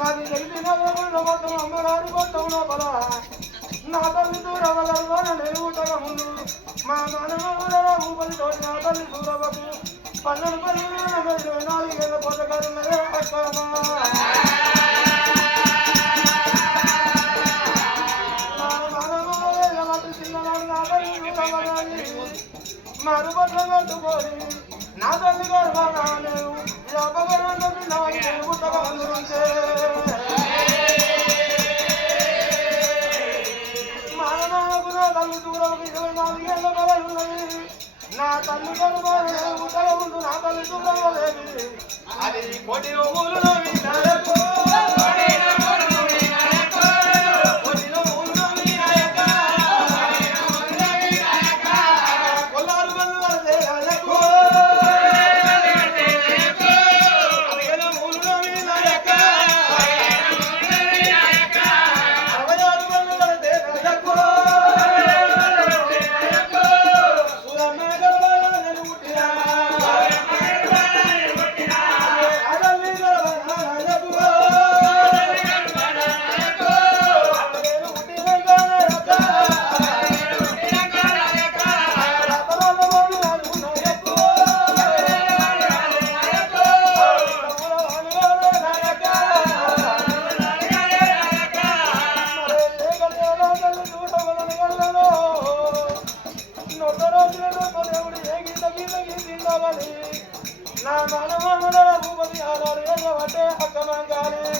మరి జరిగిన అమ్మరారు కొట్టం లోపల నా తల్లి దూరవగలవాన నేను మా మనమూల ఊపలి నా తల్లి దూరవకు. పన్నెండు పన్నెండు నాలుగేళ్ళ పొందగలుగునే అక్కమా మరుపట్ల కట్టుకొని నా తల్లి గర్భాలు గురించే నా తల్లి గర్భాలు ఉత్తర నా తల్లి దూరం అది కోటి రోజులు Come on, Gary.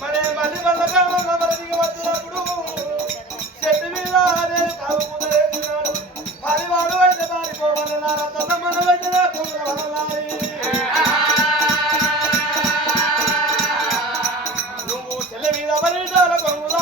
మరి మళ్ళీ మళ్ళీ వచ్చినప్పుడు చెట్టు మీద నేను కావుకున్నాడు పది వాడు అయితే పారిపోవాలన్నారు తమ్మను అయితే నాకు నువ్వు చెల్ల మీద పరిడాల కొంగులాపురే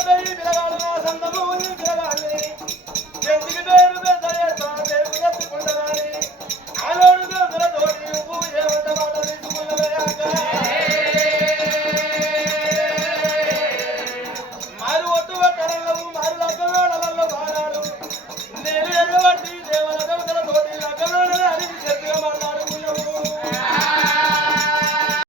నిలబడ్డ